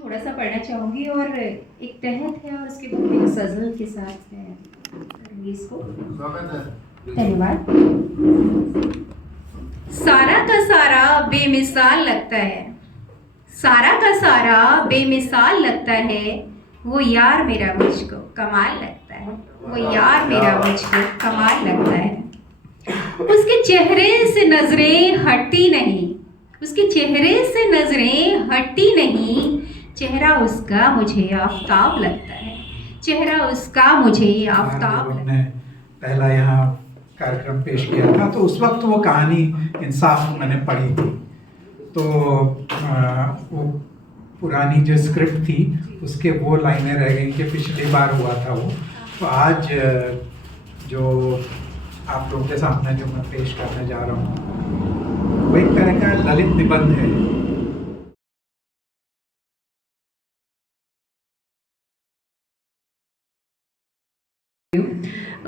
थोड़ा सा पढ़ना चाहूँगी और एक तहत है और उसके बाद एक सजल के साथ है करूँगी इसको। धन्यवाद। सारा का सारा बेमिसाल लगता है, सारा का सारा बेमिसाल लगता है, वो यार मेरा मुझको कमाल लगता है, वो यार मेरा मुझको कमाल लगता है। उसके चेहरे से नजरें हटती नहीं, उसके चेहरे से नजरें हटती नहीं, चेहरा उसका मुझे आफताब लगता है, चेहरा उसका मुझे आफताब लगता है। पहला यहाँ कार्यक्रम पेश किया था तो उस वक्त वो कहानी इंसाफ मैंने पढ़ी थी, तो वो पुरानी जो स्क्रिप्ट थी उसके वो लाइनें रह गई कि पिछली बार हुआ था वो। तो आज जो आप लोगों के सामने जो मैं पेश करने जा रहा हूँ वो एक तरह का ललित निबंध है।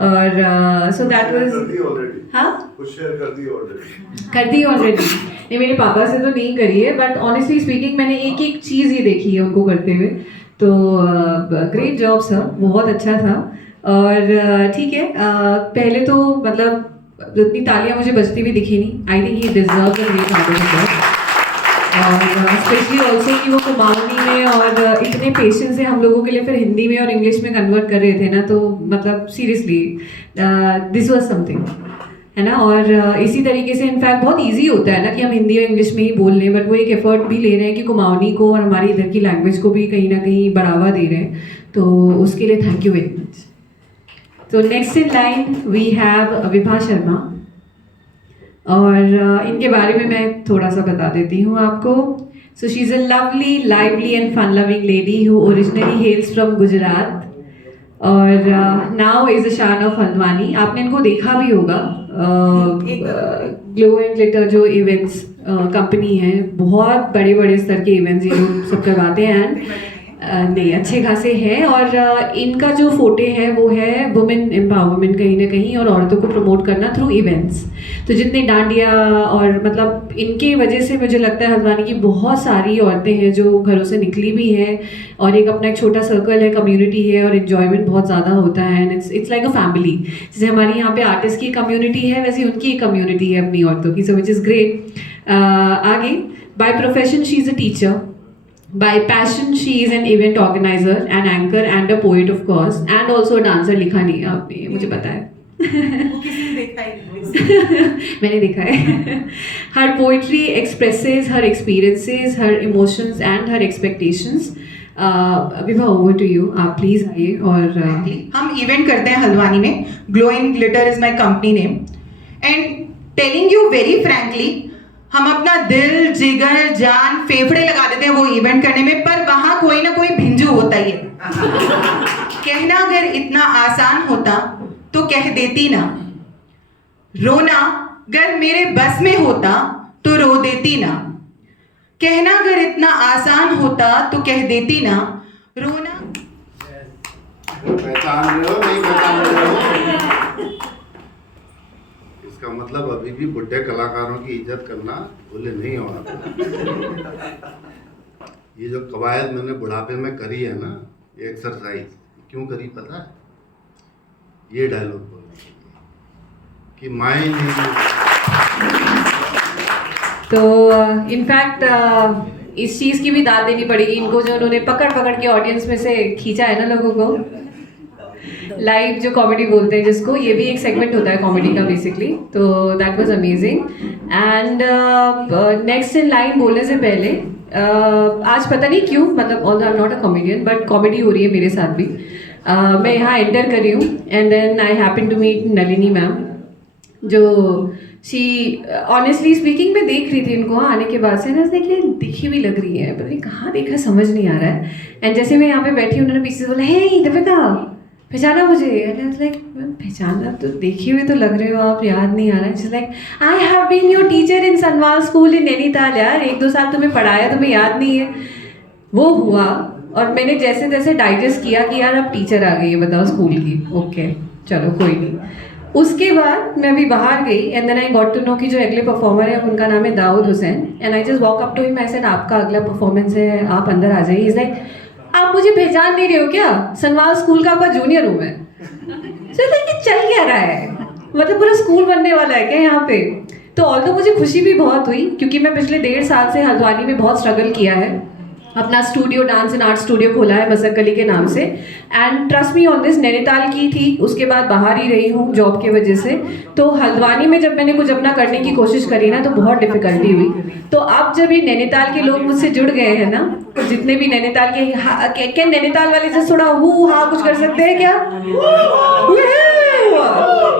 और सो दैट वाज हाँ कुछ शेयर कर दी ऑलरेडी। नहीं, मेरे पापा से तो नहीं करी है, बट ऑनेस्टली स्पीकिंग मैंने एक एक चीज़ ये देखी है उनको करते हुए, तो ग्रेट जॉब सर, बहुत अच्छा था। और ठीक है, पहले तो मतलब इतनी तालियां मुझे बजती हुई दिखी नहीं। I think he deserves a great round of applause, और स्पेशली ऑल्सो कि वो कुमाऊनी में और इतने पेशेंस से हम लोगों के लिए फिर हिंदी में और इंग्लिश में कन्वर्ट कर रहे थे ना, तो मतलब सीरियसली दिस वाज समथिंग, है ना। और इसी तरीके से इनफैक्ट बहुत इजी होता है ना कि हम हिंदी और इंग्लिश में ही बोल लें, बट वो एक एफर्ट भी ले रहे हैं कि कुमाऊनी को और हमारी इधर की लैंग्वेज को भी कहीं ना कहीं बढ़ावा दे रहे हैं, तो उसके लिए थैंक यू वेरी मच। तो next in line we have Vibha Sharma, और इनके बारे में मैं थोड़ा सा बता देती हूँ आपको। So she is a lovely, lively and fun loving lady who originally hails from Gujarat और नाउ इज़ अ शान ऑफ हल्द्वानी। आपने इनको देखा भी होगा, ग्लो एंड ग्लिटर जो इवेंट्स कंपनी है, बहुत बड़े बड़े स्तर के इवेंट्स ये लोग सब करवाते हैं, एंड नहीं अच्छे खासे हैं। और इनका जो फोटे है वो है वुमेन एम्पावरमेंट कहीं ना कहीं, और औरतों को प्रमोट करना थ्रू इवेंट्स। तो जितने डांडिया और मतलब इनके वजह से मुझे लगता है हल्द्वानी की बहुत सारी औरतें हैं जो घरों से निकली भी हैं, और एक अपना एक छोटा सर्कल है, कम्युनिटी है, और इन्जॉयमेंट बहुत ज़्यादा होता है, and it's like a family. जैसे हमारी यहाँ पे आर्टिस्ट की कम्युनिटी है, वैसे उनकी कम्युनिटी है अपनी औरतों की, सो विच इज़ ग्रेट। आगे, by profession she is a teacher, by passion she is an event organizer, an anchor and a poet of course, and also a dancer। लिखा नहीं आपने, मुझे पता है। मैंने देखा है। Her poetry expresses her experiences, her emotions and her expectations। Vibha, over to you। आप प्लीज आइए। और हम इवेंट करते हैं हल्द्वानी में, glow and glitter is my company name, and telling you very frankly, हम अपना दिल, जिगर, जान, फेफड़े लगा देते हैं वो इवेंट करने में, पर वहां कोई ना कोई भिंजू होता ही है। कहना अगर इतना आसान होता तो कह देती ना, रोना अगर मेरे बस में होता तो रो देती ना, कहना अगर इतना आसान होता तो कह देती ना, रोना। पहचान रहे हो नहीं पहचान रहे हो? इसका मतलब अभी भी बुढ़े कलाकारों की इज्जत करना भूले नहीं हो आप। ये जो कवायद मैंने बुढ़ापे में करी है ना, ये एक्सरसाइज क्यों करी पता है? ये डायलॉग बोलने कि माए नहीं। तो इनफैक्ट इस चीज़ की भी दाद देनी पड़ेगी इनको, जो उन्होंने पकड़ पकड़ के ऑडियंस में से खींचा है ना लोगों को, लाइव जो कॉमेडी बोलते हैं जिसको, ये भी एक सेगमेंट होता है कॉमेडी का बेसिकली, तो that was amazing. And next in line बोलने से पहले आज पता नहीं क्यों, मतलब although I am not a comedian, but comedy हो रही है मेरे साथ भी। मैं यहाँ एंटर करी हूँ, and then I happen to meet Nalini ma'am, जो शी ऑनेस्टली स्पीकिंग मैं देख रही थी इनको आने के बाद से ना, देखिए दिखी हुई लग रही है, पता नहीं कहाँ देखा समझ नहीं आ रहा है। एंड जैसे मैं यहाँ पे बैठी, उन्होंने पीछे से बोला, हे दीपिका पहचाना मुझे, लाइक पहचाना तो, देखे हुए तो लग रहे हो आप, याद नहीं आ रहा है। Like I have been your teacher in Sanwal school in Nainital, यार 1-2 साल तुम्हें पढ़ाया, तुम्हें याद नहीं है। वो हुआ, और मैंने जैसे तैसे डाइजेस्ट किया कि यार अब टीचर आ गई है, बताओ स्कूल की, ओके चलो कोई नहीं। उसके बाद मैं अभी बाहर गई and then I got to know कि जो अगले परफॉर्मर है उनका नाम है Daud Hussain and I just walk up to him, I said आपका अगला परफॉर्मेंस है, आप अंदर आ जाइए. इज लाइक आप मुझे पहचान नहीं रहे हो क्या? सनवाल स्कूल का आपका जूनियर हूँ मैं. सो लाइक चल क्या रहा है, मतलब पूरा स्कूल बनने वाला है क्या यहाँ पे? तो ऑल्दो मुझे खुशी भी बहुत हुई क्योंकि मैं पिछले 1.5 साल से हल्द्वानी में बहुत स्ट्रगल किया है. अपना studio, dance and art studio खोला है मसक अली के नाम से. And trust me on this, Nainital की थी, उसके बाद बाहर ही रही हूँ जॉब की वजह से. तो हल्द्वानी में जब मैंने कुछ अपना करने की कोशिश करी ना तो बहुत डिफिकल्टी हुई. तो अब जब ये नैनीताल के लोग मुझसे जुड़ गए हैं ना, जितने भी नैनीताल के, क्या नैनीताल वाले से थोड़ा हु हा कुछ कर सकते हैं क्या?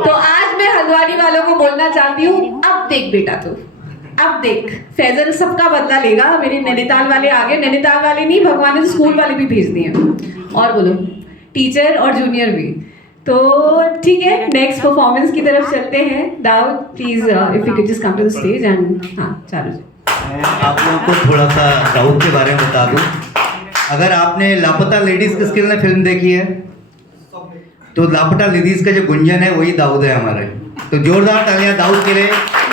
तो आज मैं हल्द्वानी वालों को बोलना चाहती हूँ, अब देख बेटा तू, अब देख फैजल सबका बदला लेगा. मेरे नैनीताल वाले आगे, नैनीताल वाले नहीं, भगवान ने तो स्कूल वाले भी भेज दिए. और बोलो, टीचर और जूनियर भी. तो ठीक है, नेक्स्ट परफॉर्मेंस की तरफ चलते हैं. Daud please if you could just come to the stage and हाँ चालू. मैं आप लोगों को थोड़ा सा दाऊद के बारे में बता दूं. अगर आपने लापता लेडीज किस किल ने फिल्म देखी है तो लापता लेडीज का जो गुंजन है वही दाऊद है हमारे. तो जोरदार तालियां दाऊद के लिए.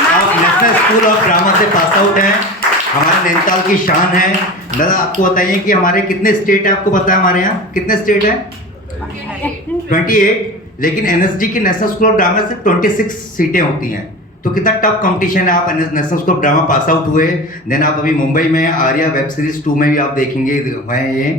आप नेशनल स्कूल ऑफ ड्रामा से पास आउट हैं, हमारे नैनीताल की शान है. दादा आपको बताइए कि हमारे कितने स्टेट है, आपको पता है हमारे यहाँ कितने स्टेट है? 28. लेकिन एनएसडी की नेशनल स्कूल ऑफ ड्रामा से 26 सीटें होती हैं. तो कितना टफ कंपटीशन है. आप national school of drama pass out हुए, देन आप अभी मुंबई में आर्या वेब सीरीज 2 में भी आप देखेंगे हैं ये.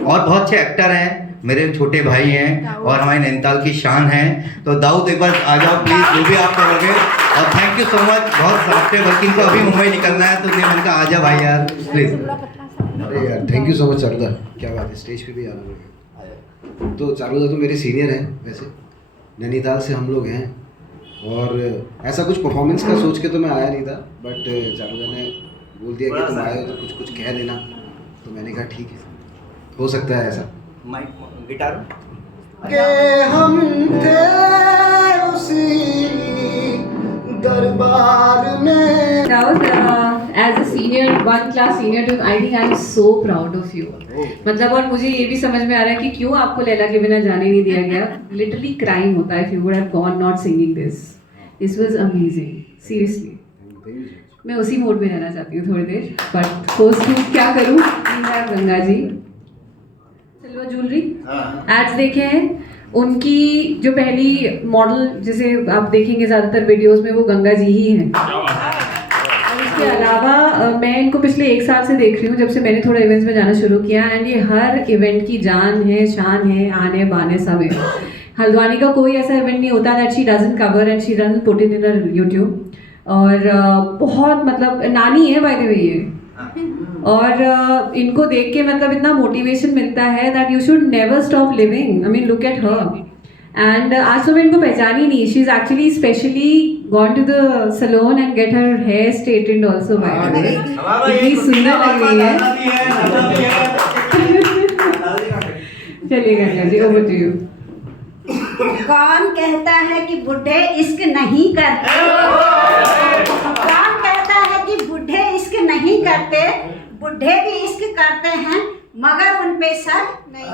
और बहुत अच्छे एक्टर हैं, मेरे छोटे भाई हैं और हमारे नैनीताल की शान है. तो दाऊद एक बार आ जाओ प्लीज़, जो भी आप करोगे. और थैंक यू सो मच. बहुत सारे बल्कि इनको अभी मुंबई निकलना है तो मैंने कहा आ जा भाई यार प्लीज़. अरे यार थैंक यू सो मच चारुदा, क्या बात है, स्टेज पे भी आना. तो चारुदा तो मेरे सीनियर हैं वैसे, नैनीताल से हम लोग हैं. और ऐसा कुछ परफॉर्मेंस का सोच के तो मैं आया नहीं था, बट चारुदा ने बोल दिया कि तुम आए हो तो कुछ कह देना. तो मैंने कहा ठीक है, हो सकता है ऐसा. माइक गिटार के हम थे उसी दरबार में. Daud, as a senior, 1 class senior to, I think I'm so proud of you. मतलब और मुझे ये भी समझ में आ रहा है कि क्यों आपको लैला के बिना जाने नहीं दिया गया. Literally crime होता है if you would have gone not singing this. This was amazing, seriously. मैं उसी मोड में रहना चाहती हूँ थोड़ी देर, बट होस्ट हूँ क्या करूँ. Ganga G silver jewellery ads देखे हैं, उनकी जो पहली मॉडल जिसे आप देखेंगे ज़्यादातर वीडियोस में वो गंगा जी ही हैं. और इसके अलावा मैं इनको पिछले 1 साल से देख रही हूँ, जब से मैंने थोड़ा इवेंट्स में जाना शुरू किया. एंड ये हर इवेंट की जान है, शान है, आने बाने सब है. हल्द्वानी का कोई ऐसा इवेंट नहीं होता that she doesn't cover and she doesn't put it in her YouTube. और बहुत मतलब नानी है बाय द वे ये. और इनको देख के मतलब इतना मोटिवेशन मिलता है that you should never stop living. I mean look at her. And आज तो मैं इनको पहचानी नहीं. She is actually specially gone to the salon and get her hair straightened also by the way. इतनी सुंदर लग रही है. चलिए Ganga ji, over to you. कौन कहता है कि बूढ़े इश्क नहीं करते? कौन कहता है कि बूढ़े इश्क नहीं करते? बूढ़े भी इश्क करते हैं मगर उन पे शक नहीं.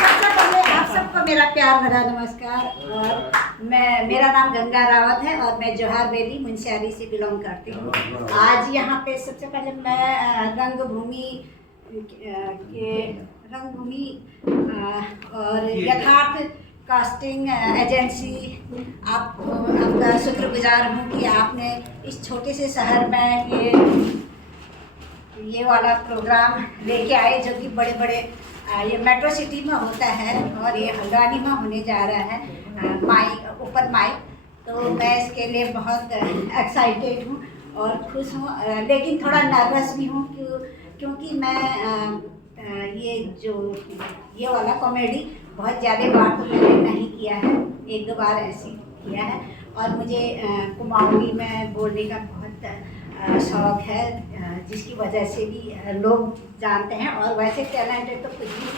सबसे पहले आप सबको मेरा प्यार भरा नमस्कार. और मेरा नाम गंगा रावत है और मैं जोहार बेली मुंशियारी से बिलोंग करती हूँ. आज यहाँ पे सबसे पहले मैं रंगभूमि और यथार्थ कास्टिंग एजेंसी आपका शुक्रगुजार हूँ कि आपने इस छोटे से शहर में ये वाला प्रोग्राम लेके आए, जो कि बड़े बड़े ये मेट्रो सिटी में होता है और ये हल्द्वानी में होने जा रहा है माइक ओपन माइक. तो मैं इसके लिए बहुत एक्साइटेड हूँ और खुश हूँ, लेकिन थोड़ा नर्वस भी हूँ क्योंकि मैं ये वाला कॉमेडी बहुत ज़्यादा बार तो मैंने नहीं किया है, 1-2 बार ऐसे किया है. और मुझे कुमाऊनी में बोलने का बहुत शौक़ है, जिसकी वजह से भी लोग जानते हैं. और वैसे टैलेंटेड तो कुछ भी,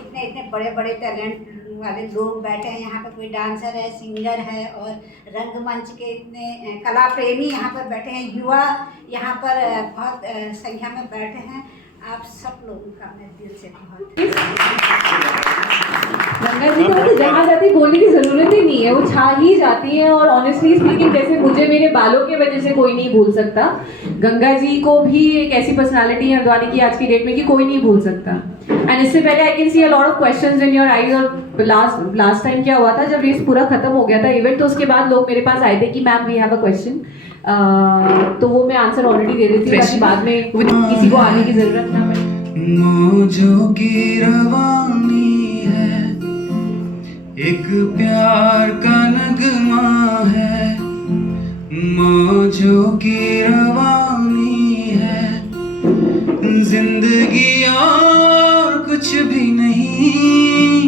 इतने बड़े बड़े टैलेंट वाले लोग बैठे हैं यहाँ पर. कोई डांसर है, सिंगर है और रंगमंच के इतने कला प्रेमी यहाँ पर बैठे हैं. युवा यहाँ पर बहुत संख्या में बैठे हैं. आप सब लोगों का मैं दिल से बहुत गंगा जी को तो जहाँ जाती बोलने की जरूरत ही नहीं है, वो छा ही जाती है। और ऑनेस्टली स्पीकिंग, जैसे मुझे मेरे बालों की वजह से कोई नहीं भूल सकता, गंगा जी को भी एक ऐसी पर्सनालिटी है हल्द्वानी की आज की डेट में कि कोई नहीं भूल सकता। एंड इससे पहले I can see a lot of questions in your eyes. और लास्ट टाइम क्या हुआ था, जब रेस पूरा खत्म हो गया था इवेंट, तो उसके बाद लोग मेरे पास आए थे कि ma'am we have a question, तो वो मैं आंसर ऑलरेडी दे देती हूँ ताकि बाद में किसी को आने की जरूरत ना पड़े। मौजों की रवानी है, एक प्यार का नगमा है, मौजों की रवानी है, जिंदगी और कुछ भी नहीं,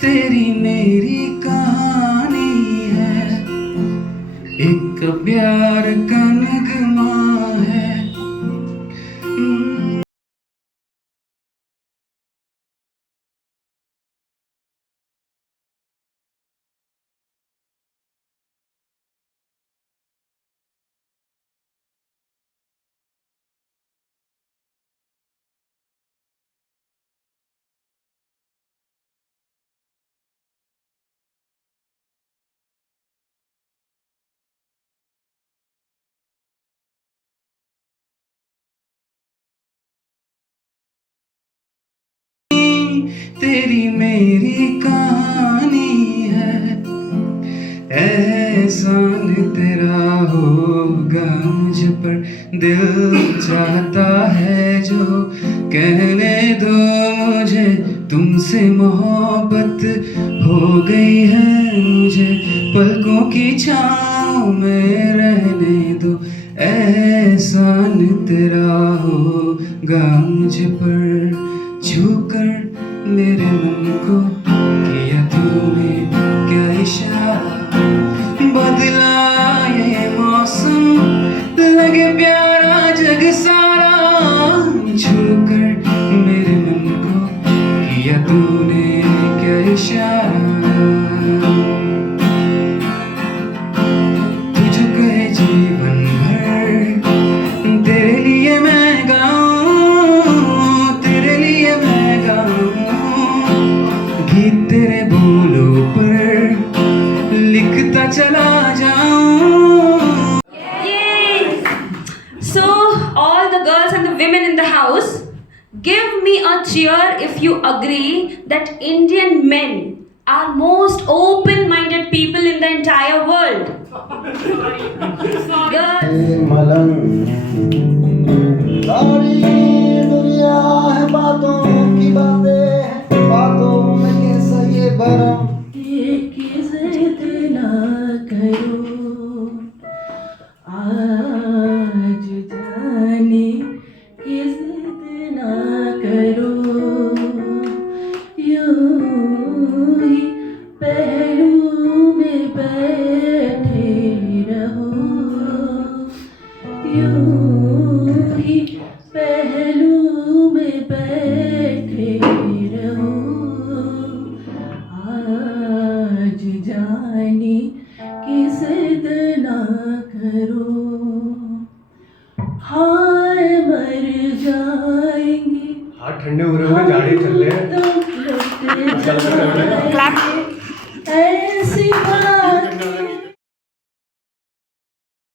तेरी मेरी कहानी है, एक प्यार का नगमा है। तेरी मेरी कहानी है, एहसान तेरा होगा मुझ पर, दिल चाहता है जो कहने दो मुझे, तुमसे मोहब्बत हो गई है मुझे, पलकों की छाँव में रहने दो, एहसान तेरा होगा मुझ पर, छूकर मेरे मन को किया तूने क्या इशारा, बदला ये मौसम लगे प्यारा जग सारा, छूकर मेरे मन को किया तूने क्या इशारा, तुझको कहे जीवन भर तेरे लिए मैं गाऊं, तेरे लिए मैं गाऊं, गीत तेरे बोलों पर लिखता चला जाऊं। So, all the girls and the women in the house, give me a cheer if you agree that Indian men are most open-minded people in the entire world. Girls. मलंग सारी दुनिया है बातों की बातें हैं, बातों में कैसा ये भरम, जिद ना करो आज जाने की जिद ना करो, यूं ही पहलू में बैठे रहो, यूं ही पहलू में बैठे रहो, आज जाने की जिद ना करो, हाय मर जाएंगे, हाथ ठंडे हो रहे होंगे, जाड़े चल रहे हैं। ऐसी बात